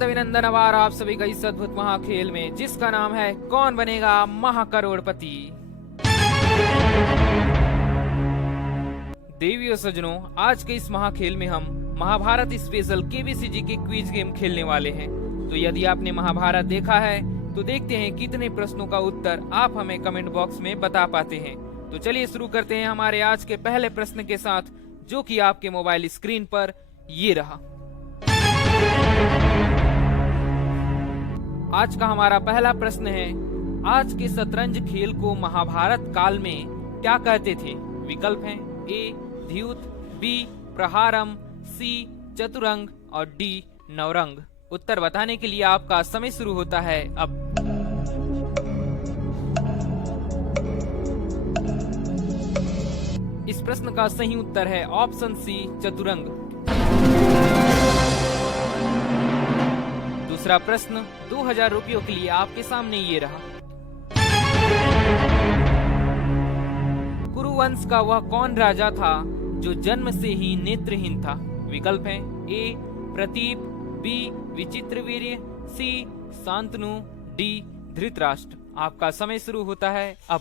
हार्दिक अभिनंदन अवार आप सभी का इस अद्भुत महाखेल में, जिसका नाम है कौन बनेगा महाकरोड़पति। देवियों सज्जनों, आज के इस महाखेल में हम महाभारत स्पेशल केबीसी के क्विज गेम खेलने वाले हैं। तो यदि आपने महाभारत देखा है तो देखते हैं कितने प्रश्नों का उत्तर आप हमें कमेंट बॉक्स में बता पाते हैं। तो चलिए शुरू करते हैं हमारे आज के पहले प्रश्न के साथ, जो कि आपके मोबाइल स्क्रीन पर ये रहा। आज का हमारा पहला प्रश्न है, आज के शतरंज खेल को महाभारत काल में क्या कहते थे? विकल्प हैं ए द्यूत, बी प्रहारम, सी चतुरंग और डी नवरंग। उत्तर बताने के लिए आपका समय शुरू होता है अब। इस प्रश्न का सही उत्तर है ऑप्शन सी चतुरंग। दूसरा प्रश्न 2000 रुपयों के लिए आपके सामने ये रहा। कुरुवंश का वह कौन राजा था जो जन्म से ही नेत्रहीन था? विकल्प हैं ए प्रतीप, बी विचित्रवीर्य, सी शांतनु, डी धृतराष्ट्र। आपका समय शुरू होता है अब।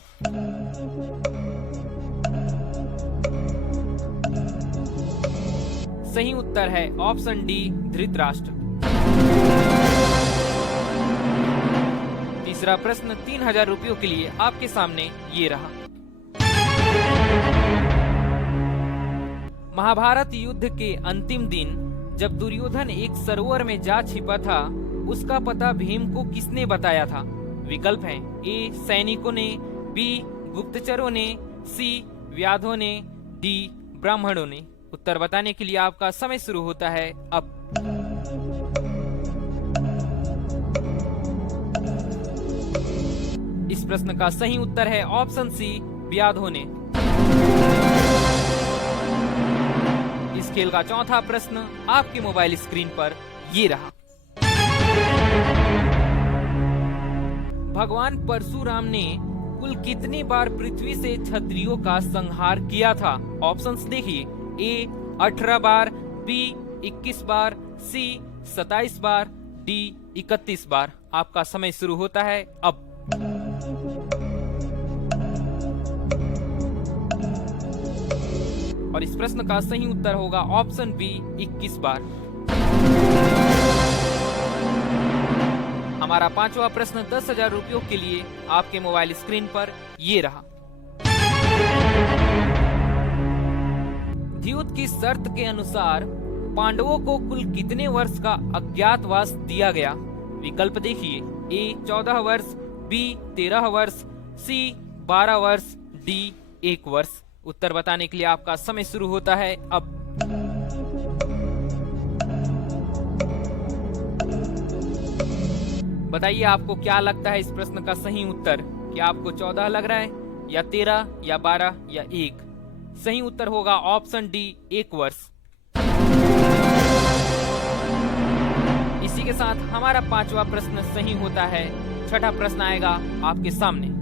सही उत्तर है ऑप्शन डी धृतराष्ट्र। तीसरा प्रश्न 3000 रुपयों के लिए आपके सामने ये रहा। महाभारत युद्ध के अंतिम दिन जब दुर्योधन एक सरोवर में जा छिपा था, उसका पता भीम को किसने बताया था? विकल्प हैं ए सैनिकों ने, बी गुप्तचरों ने, सी व्याधों ने, डी ब्राह्मणों ने। उत्तर बताने के लिए आपका समय शुरू होता है अब। इस प्रश्न का सही उत्तर है ऑप्शन सी व्याधों ने। इस खेल का चौथा प्रश्न आपके मोबाइल स्क्रीन पर ये रहा। भगवान परशुराम ने कुल कितनी बार पृथ्वी से क्षत्रियों का संहार किया था? ऑप्शंस देखिए, ए 18 बार, बी 21 बार, सी 27 बार, डी 31 बार। आपका समय शुरू होता है अब। और इस प्रश्न का सही उत्तर होगा ऑप्शन बी 21 बार। हमारा पांचवा प्रश्न 10,000 रुपयों के लिए आपके मोबाइल स्क्रीन पर ये रहा। द्यूत की शर्त के अनुसार पांडवों को कुल कितने वर्ष का अज्ञातवास दिया गया? विकल्प देखिए, ए 14 वर्ष, बी 13 वर्ष, सी 12 वर्ष, डी 1 वर्ष। उत्तर बताने के लिए आपका समय शुरू होता है अब। बताइए आपको क्या लगता है इस प्रश्न का सही उत्तर? क्या आपको 14 लग रहा है, या 13, या 12, या 1? सही उत्तर होगा ऑप्शन डी 1 वर्ष। इसी के साथ हमारा पांचवा प्रश्न सही होता है। छठा प्रश्न आएगा आपके सामने।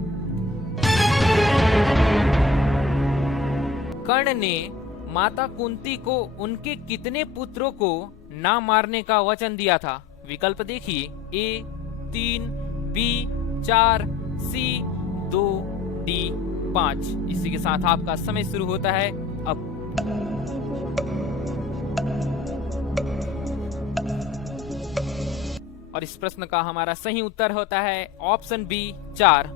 कर्ण ने माता कुंती को उनके कितने पुत्रों को ना मारने का वचन दिया था? विकल्प देखिए, ए 3, बी 4, सी 2, डी 5। इसी के साथ आपका समय शुरू होता है अब। और इस प्रश्न का हमारा सही उत्तर होता है ऑप्शन बी 4।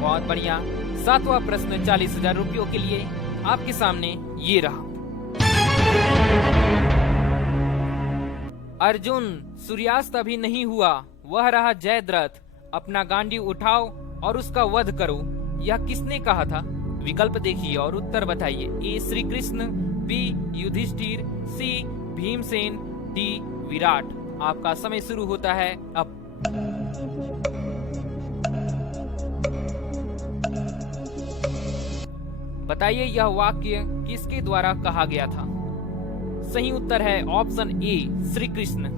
बहुत बढ़िया। सातवां प्रश्न 40,000 रुपयों के लिए आपके सामने ये रहा। अर्जुन, सूर्यास्त अभी नहीं हुआ, वह रहा जयद्रथ। अपना गांडीव उठाओ और उसका वध करो। यह किसने कहा था? विकल्प देखिए और उत्तर बताइए। ए श्री कृष्ण, बी युधिष्ठिर, सी भीमसेन, डी विराट। आपका समय शुरू होता है अब। बताइए यह वाक्य किसके द्वारा कहा गया था? सही उत्तर है ऑप्शन ए श्री कृष्ण।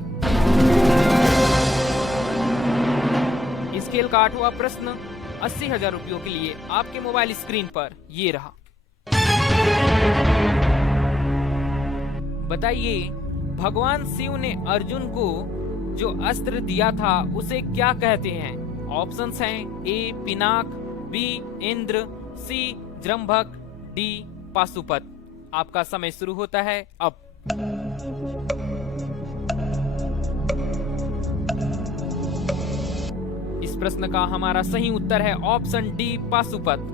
इस खेल का आठवां प्रश्न 80,000 रुपयों के लिए आपके मोबाइल स्क्रीन पर ये रहा। बताइए, भगवान शिव ने अर्जुन को जो अस्त्र दिया था उसे क्या कहते हैं? ऑप्शंस हैं ए पिनाक, बी इंद्र, सी जृंभक, डी पाशुपत। आपका समय शुरू होता है अब। इस प्रश्न का हमारा सही उत्तर है ऑप्शन डी पाशुपत।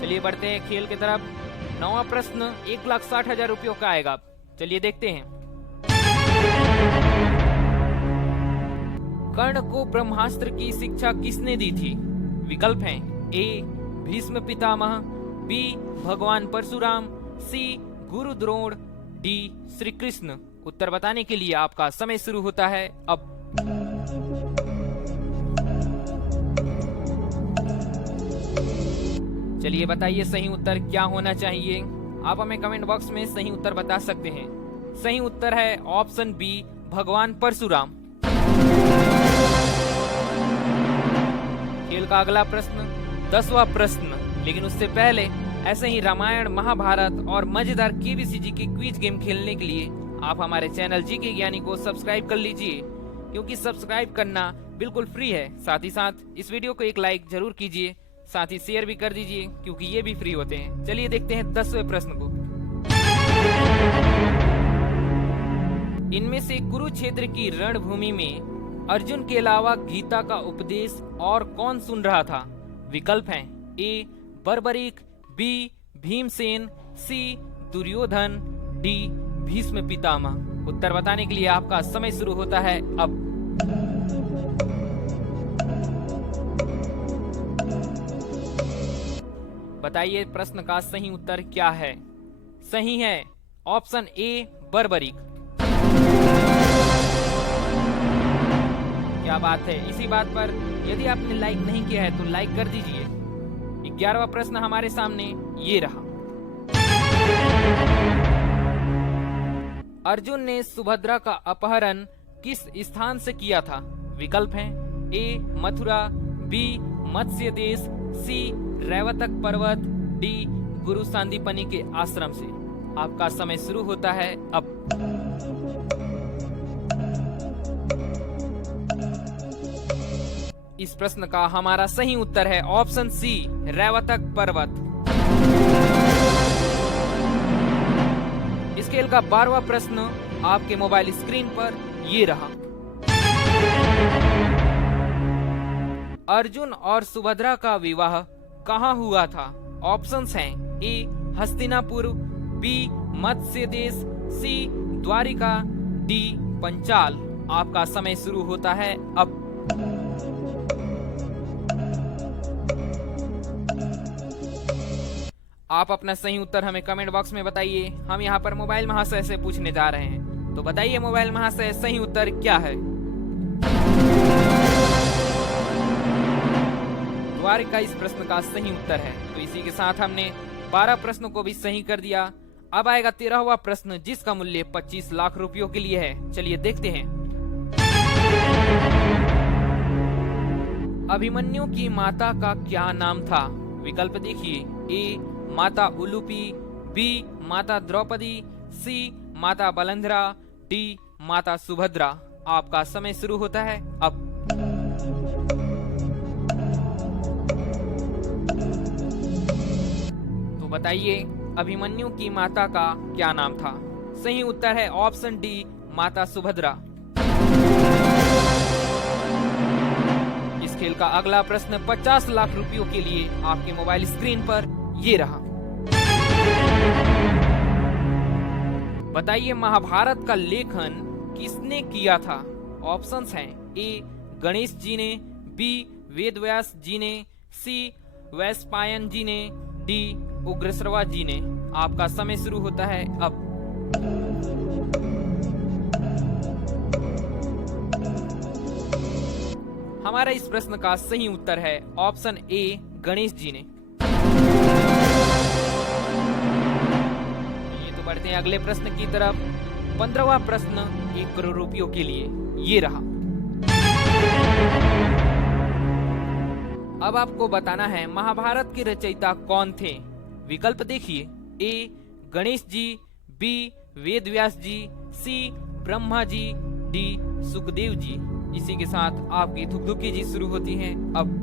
चलिए बढ़ते हैं खेल की तरफ। 9वां प्रश्न 1,60,000 रुपयों का आएगा। चलिए देखते हैं। कर्ण को ब्रह्मास्त्र की शिक्षा किसने दी थी? विकल्प हैं ए भीष्म पितामह, बी भगवान परशुराम, सी गुरु द्रोण, डी श्री कृष्ण। उत्तर बताने के लिए आपका समय शुरू होता है अब। चलिए बताइए सही उत्तर क्या होना चाहिए। आप हमें कमेंट बॉक्स में सही उत्तर बता सकते हैं। सही उत्तर है ऑप्शन बी भगवान परशुराम। खेल का अगला प्रश्न 10वां प्रश्न, लेकिन उससे पहले ऐसे ही रामायण, महाभारत और मजेदार केबीसी के क्विज गेम खेलने के लिए आप हमारे चैनल जीके ज्ञानी को सब्सक्राइब कर लीजिए, क्योंकि सब्सक्राइब करना बिल्कुल फ्री है। साथ ही साथ इस वीडियो को एक लाइक जरूर कीजिए, साथ ही शेयर भी कर दीजिए, क्योंकि ये भी फ्री होते हैं। चलिए देखते हैं 10वें प्रश्न को। इनमें से कुरुक्षेत्र की रणभूमि में अर्जुन के अलावा गीता का उपदेश और कौन सुन रहा था? विकल्प हैं ए बर्बरीक, बी भीमसेन, सी दुर्योधन, डी भीष्म पितामह। उत्तर बताने के लिए आपका समय शुरू होता है अब। बताइए प्रश्न का सही उत्तर क्या है? सही है ऑप्शन ए बर्बरीक। क्या बात है। इसी बात पर यदि आपने लाइक नहीं किया है तो लाइक कर दीजिए। 11वां प्रश्न हमारे सामने ये रहा। अर्जुन ने सुभद्रा का अपहरण किस स्थान से किया था? विकल्प हैं ए मथुरा, बी मत्स्य देश, सी रैवतक पर्वत, डी गुरु सांदीपनि के आश्रम से। आपका समय शुरू होता है अब। इस प्रश्न का हमारा सही उत्तर है ऑप्शन सी रैवतक पर्वत। इस खेल का 12वां प्रश्न आपके मोबाइल स्क्रीन पर ये रहा। अर्जुन और सुभद्रा का विवाह कहाँ हुआ था? ऑप्शंस हैं ए हस्तिनापुर, बी मत्स्य देश, सी द्वारिका, डी पंचाल। आपका समय शुरू होता है अब। आप अपना सही उत्तर हमें कमेंट बॉक्स में बताइए। हम यहाँ पर मोबाइल महाशय से पूछने जा रहे हैं, तो बताइए मोबाइल महाशय सही उत्तर क्या है? द्वारिका इस प्रश्न का सही उत्तर है। तो इसी के साथ हमने 12 प्रश्नों को भी सही कर दिया। अब आएगा 13वां प्रश्न, जिसका मूल्य 25 लाख रुपयों के लिए है। चलिए देखते हैं। अभिमन्यु की माता का क्या नाम था? विकल्प देखिए ए माता उलूपी, बी माता द्रौपदी, सी माता बलंधरा, डी माता सुभद्रा। आपका समय शुरू होता है अब। तो बताइए अभिमन्यु की माता का क्या नाम था? सही उत्तर है ऑप्शन डी माता सुभद्रा। इस खेल का अगला प्रश्न 50 लाख रुपयों के लिए आपके मोबाइल स्क्रीन पर ये रहा। बताइए महाभारत का लेखन किसने किया था? ऑप्शंस हैं ए गणेश जी ने, बी वेदव्यास जी ने, सी वैशंपायन जी ने, डी उग्रश्रवा जी ने। आपका समय शुरू होता है अब। हमारा इस प्रश्न का सही उत्तर है ऑप्शन ए गणेश जी ने। ये तो बढ़ते हैं अगले प्रश्न की तरफ। 15वां प्रश्न 1 करोड़ रुपयों के लिए ये रहा। अब आपको बताना है महाभारत के रचयिता कौन थे। विकल्प देखिए ए गणेश जी, बी वेद व्यास जी, सी ब्रह्मा जी, डी सुखदेव जी। इसी के साथ आपकी थुकथुकी जी शुरू होती हैं अब।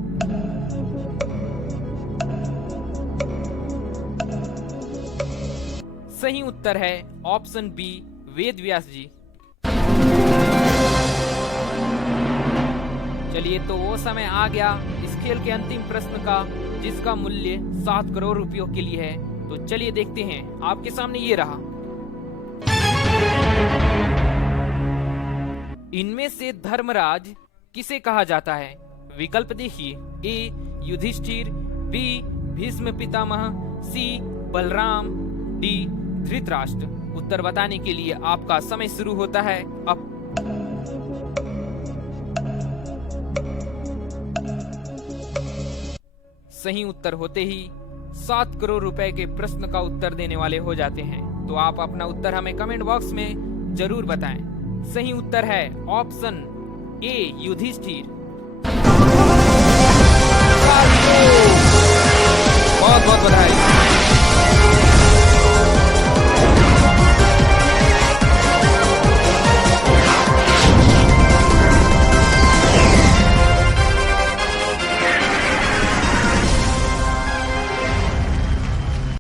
सही उत्तर है ऑप्शन बी वेद व्यास जी। चलिए, तो वो समय आ गया इस खेल के अंतिम प्रश्न का, जिसका मूल्य 7 करोड़ रुपयों के लिए है। तो चलिए देखते हैं, आपके सामने ये रहा। इनमें से धर्मराज किसे कहा जाता है? विकल्प देखिए, ए युधिष्ठिर, बी भीष्म पितामह, सी बलराम, डी धृतराष्ट्र। उत्तर बताने के लिए आपका समय शुरू होता है अब। सही उत्तर होते ही 7 करोड़ रुपए के प्रश्न का उत्तर देने वाले हो जाते हैं। तो आप अपना उत्तर हमें कमेंट बॉक्स में जरूर बताएं। सही उत्तर है ऑप्शन ए युधिष्ठिर।